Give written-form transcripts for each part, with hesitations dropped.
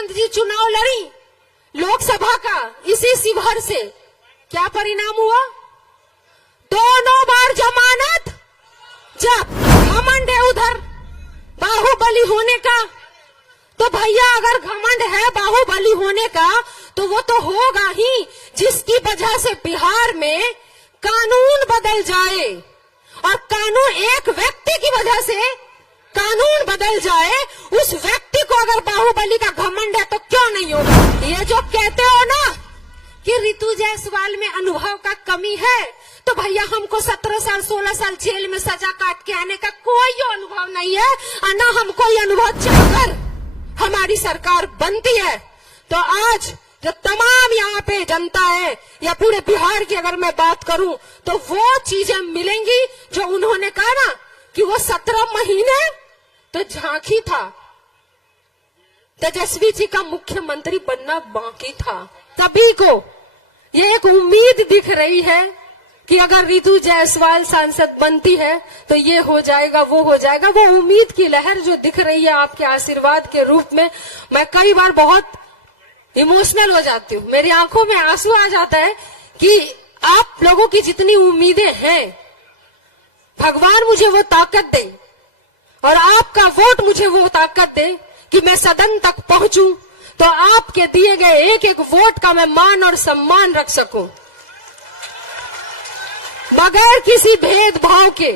आनंद जी चुनाव लड़ी लोकसभा का इसी शिवहर से, क्या परिणाम हुआ? दोनों बार जमानत। जब घमंड है उधर बाहुबली होने का, तो भैया अगर घमंड है बाहुबली होने का तो वो तो होगा ही, जिसकी वजह से बिहार में कानून बदल जाए, और कानून एक व्यक्ति की वजह से कानून बदल जाए। उस व्यक्ति को अगर बाहुबली का घमंड है तो क्यों नहीं होगा? ये जो कहते हो ना कि रितु जायसवाल में अनुभव का कमी है, तो भैया हमको 17 साल 16 साल जेल में सजा काट के आने का कोई अनुभव नहीं है, और न हमको ये अनुभव चाहकर हमारी सरकार बनती है। तो आज जो तमाम यहाँ पे जनता है या पूरे बिहार की अगर मैं बात करूं, तो वो चीजें मिलेंगी जो उन्होंने कहा ना कि वो 17 महीने तो झांकी था, तेजस्वी जी का मुख्यमंत्री बनना बाकी था। सभी को ये एक उम्मीद दिख रही है कि अगर रितु जायसवाल सांसद बनती है तो ये हो जाएगा, वो हो जाएगा। वो उम्मीद की लहर जो दिख रही है आपके आशीर्वाद के रूप में, मैं कई बार बहुत इमोशनल हो जाती हूँ, मेरी आंखों में आंसू आ जाता है कि आप लोगों की जितनी उम्मीदें हैं, भगवान मुझे वो ताकत दे और आपका वोट मुझे वो ताकत दे कि मैं सदन तक पहुंचूं, तो आपके दिए गए एक एक वोट का मैं मान और सम्मान रख सकूं, बगैर किसी भेदभाव के,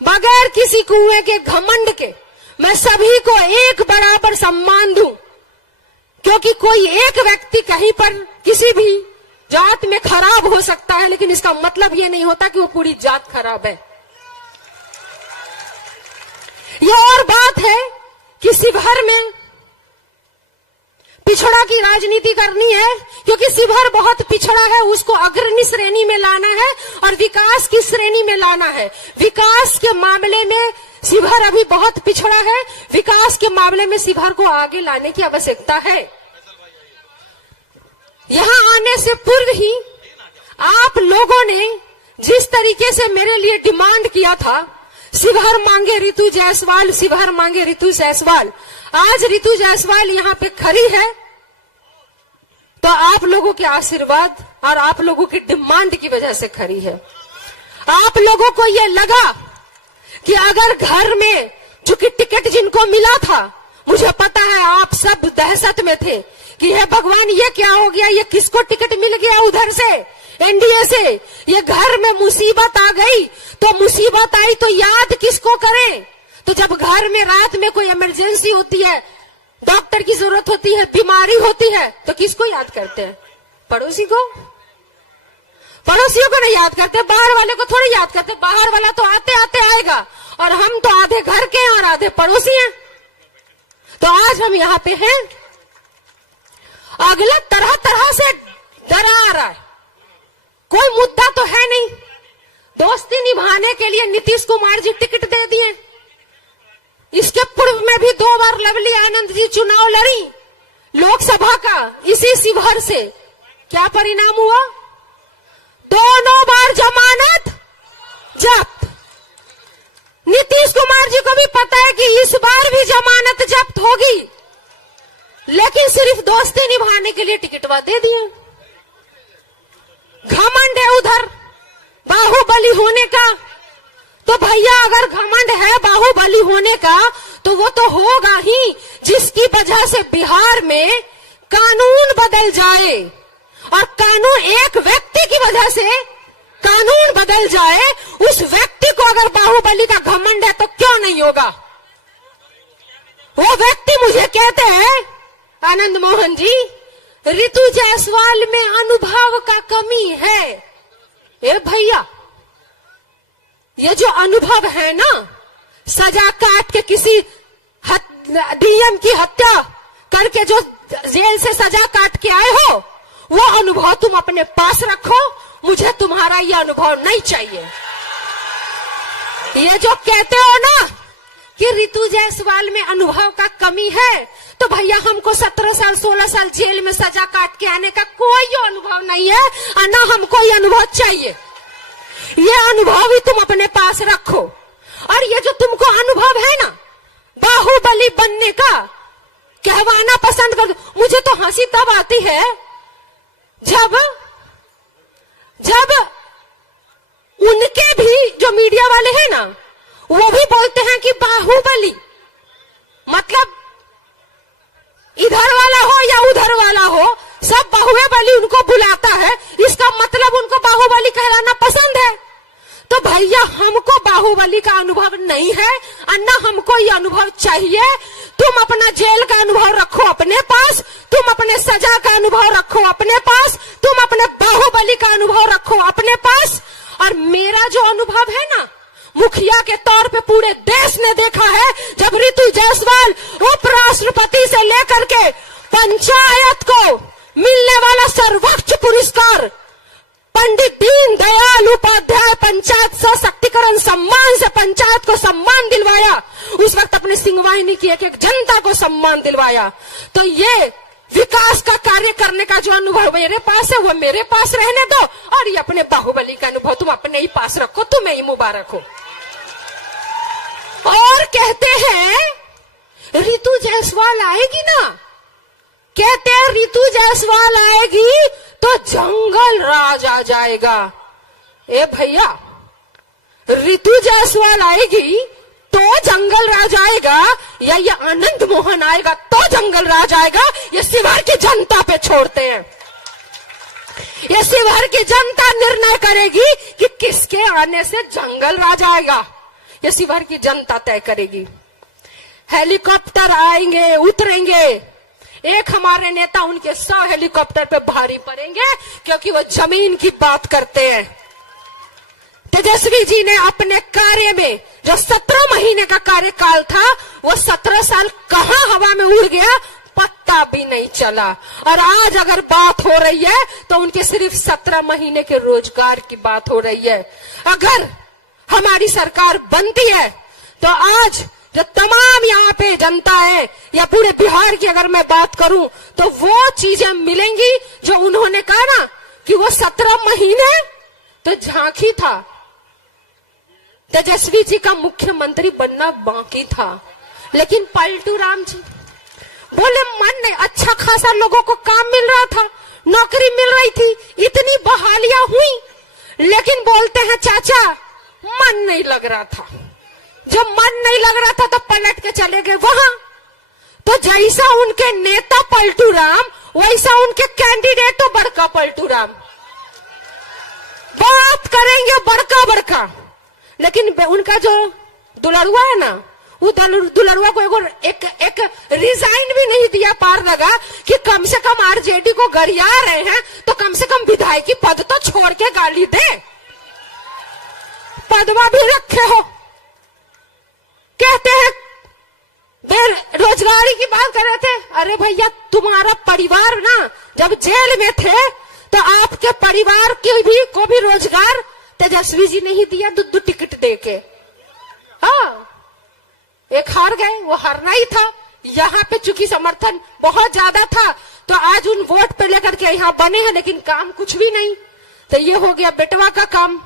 बगैर किसी कुएं के घमंड के, मैं सभी को एक बराबर सम्मान दूं। क्योंकि कोई एक व्यक्ति कहीं पर किसी भी जात में खराब हो सकता है, लेकिन इसका मतलब ये नहीं होता कि वो पूरी जात खराब है। ये और बात है कि शिवहर में पिछड़ा की राजनीति करनी है, क्योंकि शिवहर बहुत पिछड़ा है, उसको अग्रणी श्रेणी में लाना है और विकास की श्रेणी में लाना है। विकास के मामले में शिवहर अभी बहुत पिछड़ा है, विकास के मामले में शिवहर को आगे लाने की आवश्यकता है। यहां आने से पूर्व ही आप लोगों ने जिस तरीके से मेरे लिए डिमांड किया था, शिवहर मांगे रितु जायसवाल, शिवहर मांगे रितु जायसवाल, आज रितु जायसवाल यहाँ पे खड़ी है तो आप लोगों के आशीर्वाद और आप लोगों की डिमांड की वजह से खड़ी है। आप लोगों को ये लगा कि अगर घर में चूंकि टिकट जिनको मिला था, मुझे पता है आप सब दहशत में थे कि हे भगवान ये क्या हो गया, ये किसको टिकट मिल गया उधर से एनडीए से, ये घर में मुसीबत आ गई, तो मुसीबत आई तो याद किसको करें? तो जब घर में रात में कोई इमरजेंसी होती है, डॉक्टर की जरूरत होती है, बीमारी होती है, तो किसको याद करते हैं? पड़ोसी को। पड़ोसियों को नहीं याद करते, बाहर वाले को थोड़ी याद करते, बाहर वाला तो आते आते आएगा, और हम तो आधे घर के हैं और आधे पड़ोसी हैं। तो आज हम यहाँ पे हैं, अगला तरह तरह से डरा आ रहा है, कोई मुद्दा तो है नहीं। दोस्ती निभाने के लिए नीतीश कुमार जी टिकट दे दिए, इसके पूर्व में भी 2 बार लवली आनंद जी चुनाव लड़ी लोकसभा का इसी शिवहर से, क्या परिणाम हुआ? दोनों बार जमानत जब्त। नीतीश कुमार जी को भी पता है कि इस बार भी जमानत जब्त होगी, लेकिन सिर्फ दोस्ती निभाने के लिए टिकटवा दे दिए। घमंड है उधर बाहुबली होने का, तो भैया अगर घमंड है बाहुबली होने का तो वो तो होगा ही, जिसकी वजह से बिहार में कानून बदल जाए, और कानून एक व्यक्ति की वजह से कानून बदल जाए। उस व्यक्ति को अगर बाहुबली का घमंड है तो क्यों नहीं होगा? वो व्यक्ति मुझे कहते हैं आनंद मोहन जी, रितु जायसवाल में अनुभव का कमी है। ए भैया, ये जो अनुभव है ना, सजा काट के किसी डीएम की हत्या करके जो जेल से सजा काट के आए हो, वो अनुभव तुम अपने पास रखो, मुझे तुम्हारा ये अनुभव नहीं चाहिए। ये जो कहते हो ना कि रितु जायसवाल में अनुभव का कमी है, तो भैया हमको 17 साल 16 साल जेल में सजा काट के आने का कोई अनुभव नहीं है, और ना हमको ये अनुभव चाहिए। ये अनुभव ही तुम अपने पास रखो, और ये जो तुमको अनुभव है ना बाहुबली बनने का, कहवाना पसंद कर, मुझे तो हंसी तब आती है जब उनके भी जो मीडिया वाले हैं ना, वो भी बोलते हैं कि बाहुबली, मतलब इधर वाला हो या उधर वाला हो, सब बाहुबली उनको बुलाता है, इसका मतलब उनको बाहुबली कहलाना पसंद है। तो भैया हमको बाहुबली का अनुभव नहीं है, अन्ना हमको ये अनुभव चाहिए। तुम अपना जेल का अनुभव रखो अपने पास, तुम अपने सजा का अनुभव रखो अपने पास, तुम अपने बाहुबली का अनुभव रखो अपने पास। और मेरा जो अनुभव है ना, मुखिया के तौर पे पूरे देश ने देखा है, जब ऋतु जायसवाल उपराष्ट्रपति से लेकर के पंचायत को मिलने वाला सर्वोच्च पुरस्कार पंडित दीन दयाल उपाध्याय पंचायत सशक्तिकरण सम्मान से पंचायत को सम्मान दिलवाया, उस वक्त अपने सिंहवाहिनी की एक एक जनता को सम्मान दिलवाया। तो ये विकास का कार्य करने का जो अनुभव मेरे पास है वो मेरे पास रहने दो, और ये अपने बाहुबली का अनुभव तुम अपने ही पास रखो, तुम्हें ही मुबारक हो। और कहते हैं ऋतु जायसवाल आएगी ना, कहते हैं ऋतु जायसवाल आएगी तो जंगल राज आ जाएगा। ए भैया, ऋतु जायसवाल आएगी तो जंगल राज आएगा, या ये आनंद मोहन आएगा तो जंगल राज आएगा, ये शिवहर की जनता पे छोड़ते हैं। ये शिवहर की जनता निर्णय करेगी कि किसके आने से जंगल राज आएगा, ये शिवहर की जनता तय करेगी। हेलीकॉप्टर आएंगे, उतरेंगे, एक हमारे नेता उनके 100 हेलीकॉप्टर पे भारी पड़ेंगे, क्योंकि वो जमीन की बात करते हैं। तेजस्वी जी ने अपने कार्य में जो 17 महीने का कार्यकाल था, वो 17 साल कहां हवा में उड़ गया, पत्ता भी नहीं चला। और आज अगर बात हो रही है तो उनके सिर्फ 17 महीने के रोजगार की बात हो रही है। अगर हमारी सरकार बनती है तो आज जो तमाम यहाँ पे जनता है, या पूरे बिहार की अगर मैं बात करूं, तो वो चीजें मिलेंगी जो उन्होंने कहा ना कि वो 17 महीने तो झांकी था, तेजस्वी जी का मुख्यमंत्री बनना बाकी था। लेकिन पलटू राम जी बोले मन नहीं, अच्छा खासा लोगों को काम मिल रहा था, नौकरी मिल रही थी, इतनी बहालियां हुई, लेकिन बोलते हैं चाचा मन नहीं लग रहा था। जब मन नहीं लग रहा था तो पलट के चले गए वहां। तो जैसा उनके नेता पलटू राम, वैसा उनके कैंडिडेट बड़का पलटू राम बात करेंगे बड़का बड़का, लेकिन उनका जो दुलरुआ है ना, वो दुलरुआ को एक रिजाइन भी नहीं दिया पार लगा कि कम से कम आरजेडी को गरिया रहे हैं तो कम से कम विधायकी पद तो छोड़ के गाली दे, पदवा भी रखे हो। कहते हैं बेरोजगारी की बात कर रहे थे, अरे भैया तुम्हारा परिवार ना जब जेल में थे तो आपके परिवार को भी रोजगार तेजस्वी जी ने ही दिया, 2 टिकट देके। हाँ, एक हार गए, वो हारना ही था। यहाँ पे चूंकि समर्थन बहुत ज्यादा था तो आज उन वोट पे लेकर के यहाँ बने हैं, लेकिन काम कुछ भी नहीं। तो ये हो गया बेटवा का काम।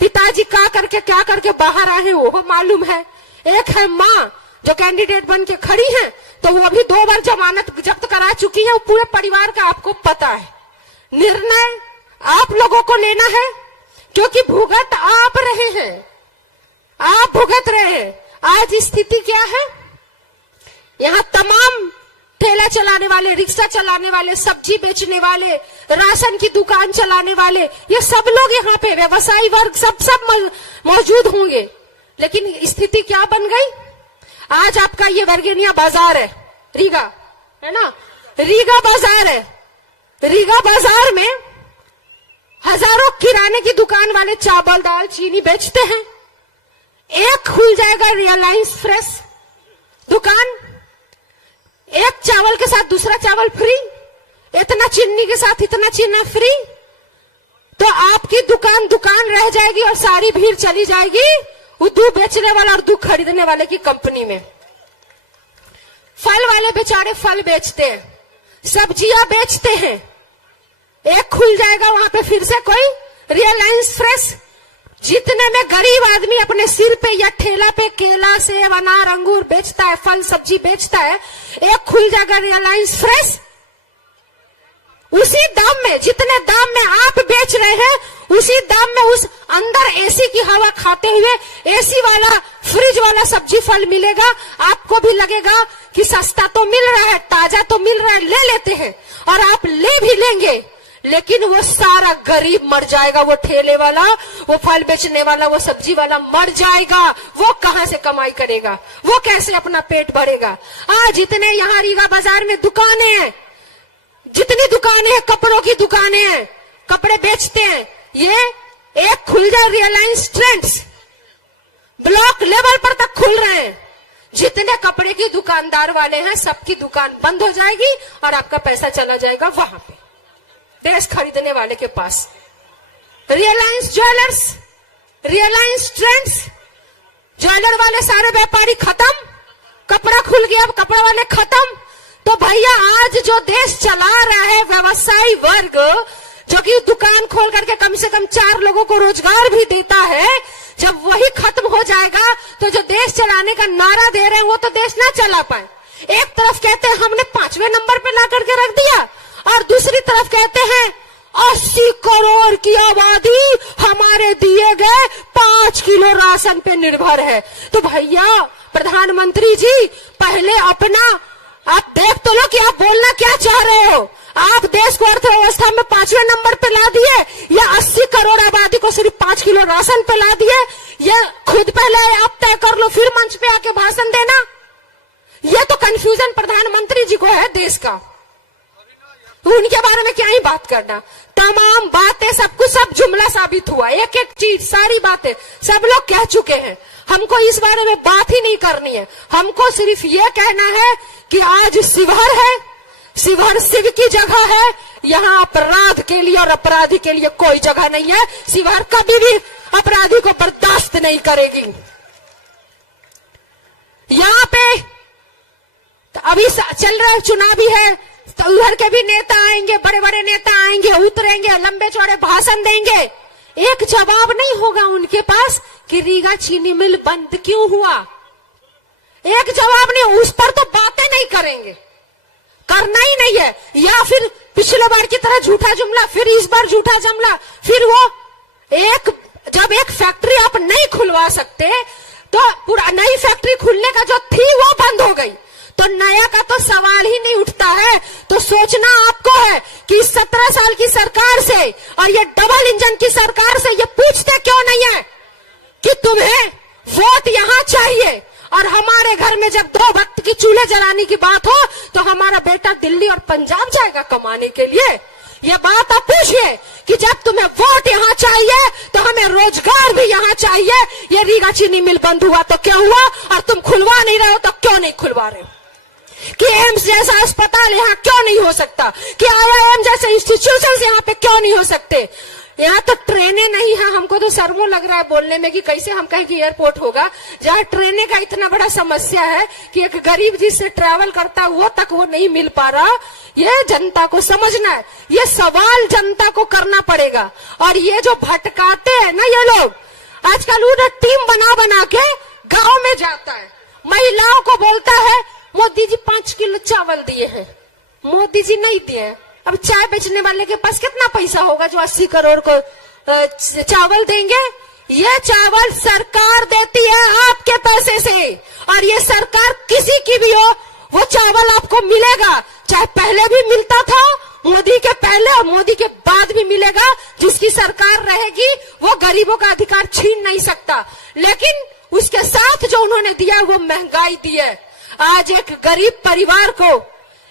पिताजी क्या करके बाहर आए हैं वो मालूम है। एक है माँ जो कैंडिडेट बन के खड़ी है, तो वो अभी 2 बार जमानत जब्त करा चुकी है। पूरे परिवार का आपको पता है। निर्णय आप लोगों को लेना है, क्योंकि भुगत आप रहे हैं, आप भुगत रहे हैं। आज स्थिति क्या है, यहाँ तमाम ठेला चलाने वाले, रिक्शा चलाने वाले, सब्जी बेचने वाले, राशन की दुकान चलाने वाले, ये सब लोग यहाँ पे व्यवसायी वर्ग सब मौजूद होंगे। लेकिन स्थिति क्या बन गई, आज आपका ये वर्गेनिया बाजार है, रीगा है ना, रीगा बाजार है। रीगा बाजार में हजारों किराने की दुकान वाले चावल दाल चीनी बेचते हैं। एक खुल जाएगा रिलायंस फ्रेश दुकान, एक चावल के साथ दूसरा चावल फ्री, इतना चीनी के साथ इतना चीनी फ्री, तो आपकी दुकान रह जाएगी और सारी भीड़ चली जाएगी वो दूध बेचने वाला और दूध खरीदने वाले की कंपनी में। फल वाले बेचारे फल बेचते हैं, सब्जियां बेचते हैं, एक खुल जाएगा वहां पे फिर से कोई रिलायंस फ्रेश। जितने में गरीब आदमी अपने सिर पे या ठेला पे केला सेब अनार अंगूर बेचता है, फल सब्जी बेचता है, एक खुल जाएगा रिलायंस फ्रेश, उसी दाम में, जितने दाम में आप बेच रहे हैं उसी दाम में उस अंदर एसी की हवा खाते हुए एसी वाला, फ्रिज वाला सब्जी फल मिलेगा। आपको भी लगेगा कि सस्ता तो मिल रहा है, ताजा तो मिल रहा है, ले लेते हैं, और आप ले भी लेंगे, लेकिन वो सारा गरीब मर जाएगा। वो ठेले वाला, वो फल बेचने वाला, वो सब्जी वाला मर जाएगा। वो कहां से कमाई करेगा? वो कैसे अपना पेट भरेगा? आज जितने यहाँ रीगा बाजार में दुकानें हैं, जितनी दुकानें हैं, कपड़ों की दुकानें हैं, कपड़े बेचते हैं, ये एक खुल जाए रिलायंस ट्रेंड्स, ब्लॉक लेवल पर तक खुल रहे हैं। जितने कपड़े की दुकानदार वाले हैं सबकी दुकान बंद हो जाएगी और आपका पैसा चला जाएगा वहां पे ड्रेस खरीदने वाले के पास। Reliance Jewellers, Reliance Trends, jeweller वाले सारे व्यापारी खत्म, कपड़ा खुल गया, अब कपड़ा वाले खत्म। तो भैया आज जो देश चला रहा है व्यवसायी वर्ग, जो कि दुकान खोल करके कम से कम 4 लोगों को रोजगार भी देता है, जब वही खत्म हो जाएगा तो जो देश चलाने का नारा दे रहे हैं वो तो देश ना चला पाए। एक तरफ कहते हैं हमने 5वें नंबर पे ला करके रख दिया, और दूसरी तरफ कहते हैं 80 करोड़ की आबादी हमारे दिए गए 5 किलो राशन पे निर्भर है। तो भैया प्रधानमंत्री जी, पहले अपना आप देख तो लो कि आप बोलना क्या चाह रहे हो। आप देश को अर्थव्यवस्था में 5वें नंबर पे ला दिए, या 80 करोड़ आबादी को सिर्फ 5 किलो राशन पे ला दिए? ये खुद पहले आप तय कर लो, फिर मंच पे आके भाषण देना। ये तो कंफ्यूजन प्रधानमंत्री जी को है देश का, तो उनके बारे में क्या ही बात करना। तमाम बातें, सब कुछ, सब जुमला साबित हुआ, एक एक चीज, सारी बातें सब लोग कह चुके हैं। हमको इस बारे में बात ही नहीं करनी है। हमको सिर्फ ये कहना है कि आज शिवहर है, शिवहर शिव की जगह है, यहाँ अपराध के लिए और अपराधी के लिए कोई जगह नहीं है। शिवहर कभी भी अपराधी को बर्दाश्त नहीं करेगी। यहाँ पे अभी चल रहा है, चुनावी है, तो उधर के भी नेता आएंगे, बड़े बड़े नेता आएंगे, उतरेंगे, लंबे चौड़े भाषण देंगे। एक जवाब नहीं होगा उनके पास कि रीगा चीनी मिल बंद क्यों हुआ। एक जवाब नहीं, उस पर तो बातें नहीं करेंगे, करना ही नहीं है। या फिर पिछले बार की तरह झूठा जुमला, फिर इस बार झूठा जुमला, फिर वो जब एक फैक्ट्री आप नहीं खुलवा सकते तो पूरा नई फैक्ट्री खुलने का जो थी वो बंद हो गई, तो नया का तो सवाल ही नहीं उठता है। तो सोचना आपको है कि 17 साल की सरकार से और ये डबल इंजन की सरकार से ये पूछते क्यों नहीं है कि तुम्हें वोट यहां चाहिए, और हमारे घर में जब 2 वक्त की चूल्हे जलाने की बात हो तो हमारा बेटा दिल्ली और पंजाब जाएगा कमाने के लिए। ये बात आप पूछिए कि जब तुम्हें वोट यहाँ चाहिए तो हमें रोजगार भी यहाँ चाहिए। ये रीगा चीनी मिल बंद हुआ तो क्या हुआ, और तुम खुलवा नहीं रहे हो तो क्यों नहीं खुलवा रहे हो? कि एम्स जैसा अस्पताल यहाँ क्यों नहीं हो सकता, कि IIM जैसे इंस्टीट्यूशन यहाँ पे क्यों नहीं हो सकते? यहाँ तो ट्रेनें नहीं है। हमको तो शर्मो लग रहा है बोलने में कि कैसे हम कहें कि एयरपोर्ट होगा जहाँ ट्रेनें का इतना बड़ा समस्या है कि एक गरीब जिससे ट्रैवल करता है वो तक वो नहीं मिल पा रहा। ये जनता को समझना है, ये सवाल जनता को करना पड़ेगा। और ये जो भटकाते हैं ना ये लोग, आजकल उन्हें टीम बना बना के गाँव में जाता है, महिलाओं को बोलता है मोदी जी 5 किलो चावल दिए हैं। मोदी जी नहीं दिए। अब चाय बेचने वाले के पास कितना पैसा होगा जो 80 करोड़ को चावल देंगे? ये चावल सरकार देती है आपके पैसे से, और ये सरकार किसी की भी हो वो चावल आपको मिलेगा, चाहे पहले भी मिलता था, मोदी के पहले और मोदी के बाद भी मिलेगा। जिसकी सरकार रहेगी वो गरीबों का अधिकार छीन नहीं सकता, लेकिन उसके साथ जो उन्होंने दिया वो महंगाई दी है। आज एक गरीब परिवार को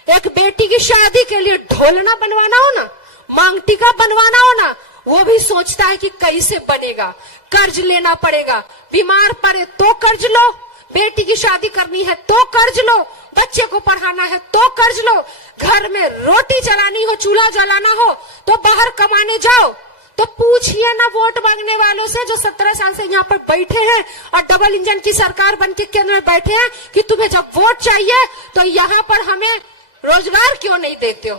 एक बेटी की शादी के लिए ढोलना बनवाना हो ना, मांग टीका बनवाना हो ना, वो भी सोचता है कि कैसे बनेगा, कर्ज लेना पड़ेगा। बीमार पड़े तो कर्ज लो, बेटी की शादी करनी है तो कर्ज लो, बच्चे को पढ़ाना है तो कर्ज लो, घर में रोटी चलानी हो, चूल्हा जलाना हो तो बाहर कमाने जाओ। तो पूछिए ना वोट मांगने वालों से जो 17 साल से यहाँ पर बैठे हैं और डबल इंजन की सरकार बनके केंद्र में बैठे हैं कि तुम्हें जब वोट चाहिए तो यहाँ पर हमें रोजगार क्यों नहीं देते हो,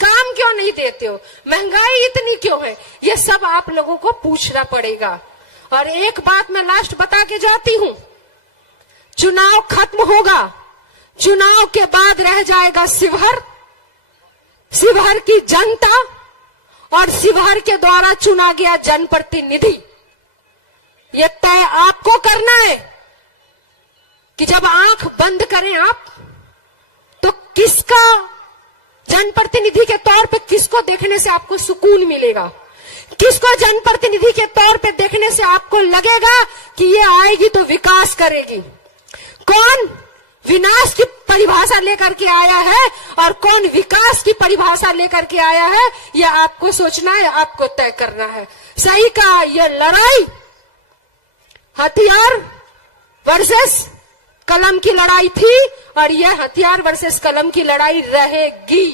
काम क्यों नहीं देते हो, महंगाई इतनी क्यों है? ये सब आप लोगों को पूछना पड़ेगा। और एक बात मैं लास्ट बता के जाती हूं, चुनाव खत्म होगा, चुनाव के बाद रह जाएगा शिवहर, शिवहर की जनता और शिवहर के द्वारा चुना गया जनप्रतिनिधि, ये तय आपको करना है कि जब आंख बंद करें आप तो किसका जनप्रतिनिधि के तौर पे किसको देखने से आपको सुकून मिलेगा, किसको जनप्रतिनिधि के तौर पे देखने से आपको लगेगा कि ये आएगी तो विकास करेगी, कौन विनाश की परिभाषा लेकर के आया है और कौन विकास की परिभाषा लेकर के आया है, यह आपको सोचना है, आपको तय करना है। सही कहा, यह लड़ाई हथियार वर्सेस कलम की लड़ाई थी और यह हथियार वर्सेस कलम की लड़ाई रहेगी।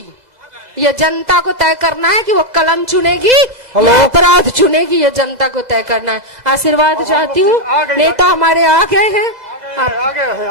यह जनता को तय करना है कि वो कलम चुनेगी या अपराध चुनेगी, यह जनता को तय करना है। आशीर्वाद चाहती हूँ, नेता हमारे आ गए हैं।